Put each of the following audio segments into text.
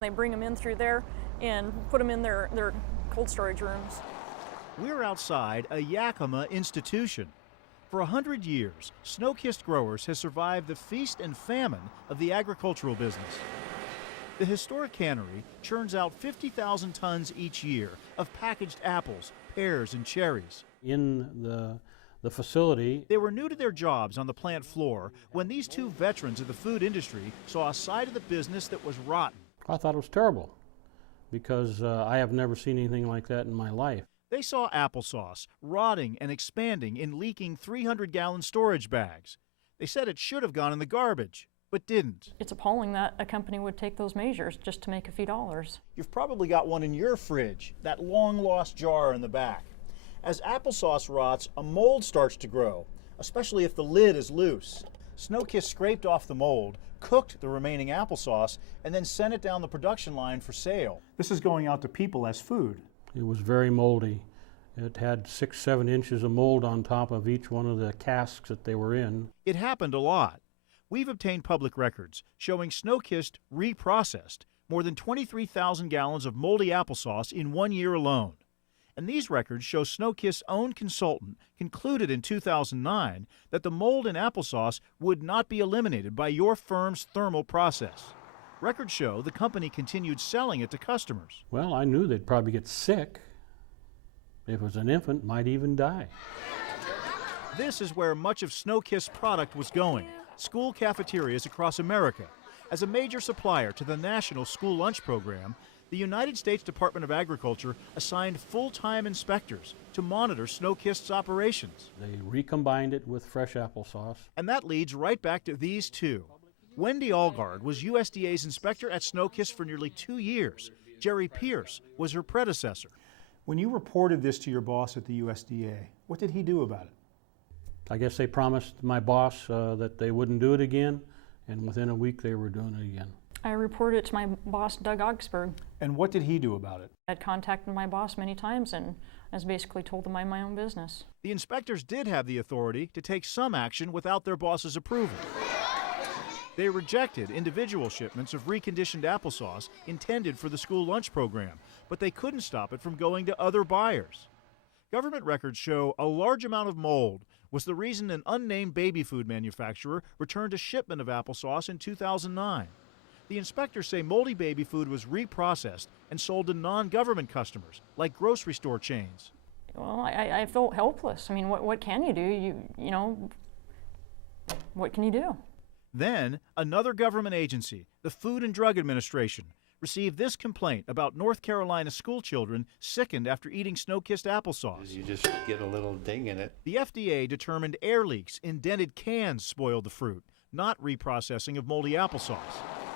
They bring them in through there and put them in their cold storage rooms. We're outside a Yakima institution. For 100 years, snow-kissed growers has survived the feast and famine of the agricultural business. The historic cannery churns out 50,000 tons each year of packaged apples, pears, and cherries. In the facility, they were new to their jobs on the plant floor when these two veterans of the food industry saw a side of the business that was rotten. I thought it was terrible because I have never seen anything like that in my life. They saw applesauce rotting and expanding in leaking 300-gallon storage bags. They said it should have gone in the garbage, but didn't. It's appalling that a company would take those measures just to make a few dollars. You've probably got one in your fridge, that long-lost jar in the back. As applesauce rots, a mold starts to grow, especially if the lid is loose. Snow-Kiss scraped off the mold, cooked the remaining applesauce, and then sent it down the production line for sale. This is going out to people as food. It was very moldy. It had 6-7 inches of mold on top of each one of the casks that they were in. It happened a lot. We've obtained public records showing Snow-Kissed reprocessed more than 23,000 gallons of moldy applesauce in 1 year alone. And these records show Snow-Kiss's own consultant concluded in 2009 that the mold in applesauce would not be eliminated by your firm's thermal process. Records show the company continued selling it to customers. Well, I knew they'd probably get sick. If it was an infant, might even die. This is where much of Snow-Kiss product was going, school cafeterias across America. As a major supplier to the National School Lunch Program, the United States Department of Agriculture assigned full-time inspectors to monitor Snow-Kiss's operations. They recombined it with fresh applesauce. And that leads right back to these two. Wendy Allgard was USDA's inspector at Snow-Kiss for nearly 2 years. Jerry Pierce was her predecessor. When you reported this to your boss at the USDA, what did he do about it? I guess they promised my boss that they wouldn't do it again, and within a week they were doing it again. I reported it to my boss, Doug Augsburg. And what did he do about it? I'd contacted my boss many times and I was basically told to mind my own business. The inspectors did have the authority to take some action without their boss's approval. They rejected individual shipments of reconditioned applesauce intended for the school lunch program, but they couldn't stop it from going to other buyers. Government records show a large amount of mold was the reason an unnamed baby food manufacturer returned a shipment of applesauce in 2009. The inspectors say moldy baby food was reprocessed and sold to non-government customers, like grocery store chains. Well, I felt helpless. I mean, what can you do? You know, what can you do? Then, another government agency, the Food and Drug Administration, received this complaint about North Carolina school children sickened after eating snow-kissed applesauce. You just get a little ding in it. The FDA determined air leaks in dented cans spoiled the fruit, not reprocessing of moldy applesauce.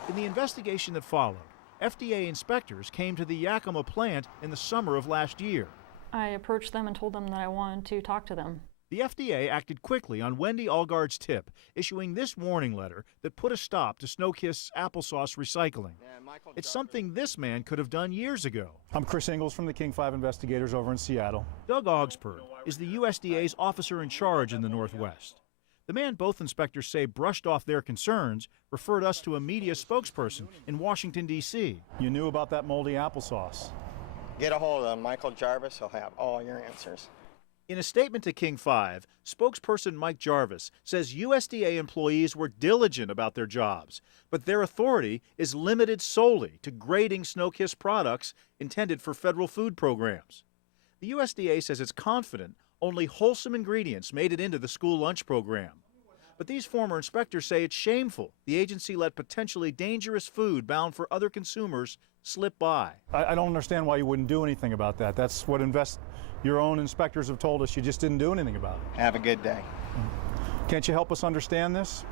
In the investigation that followed, FDA inspectors came to the Yakima plant in the summer of last year. I approached them and told them that I wanted to talk to them. The FDA acted quickly on Wendy Allgard's tip, issuing this warning letter that put a stop to Snow-Kiss's applesauce recycling. It's something this man could have done years ago. I'm Chris Ingalls from the King 5 investigators over in Seattle. Doug Augsburg is the USDA's officer in charge in the Northwest. The man both inspectors say brushed off their concerns referred us to a media spokesperson in Washington, D.C. You knew about that moldy applesauce. Get a hold of Michael Jarvis. He'll have all your answers. In a statement to King 5, spokesperson Mike Jarvis says USDA employees were diligent about their jobs, but their authority is limited solely to grading Snow-Kiss products intended for federal food programs. The USDA says it's confident only wholesome ingredients made it into the school lunch program. But these former inspectors say it's shameful the agency let potentially dangerous food bound for other consumers slip by. I don't understand why you wouldn't do anything about that. That's what your own inspectors have told us. You just didn't do anything about it. Have a good day. Can't you help us understand this?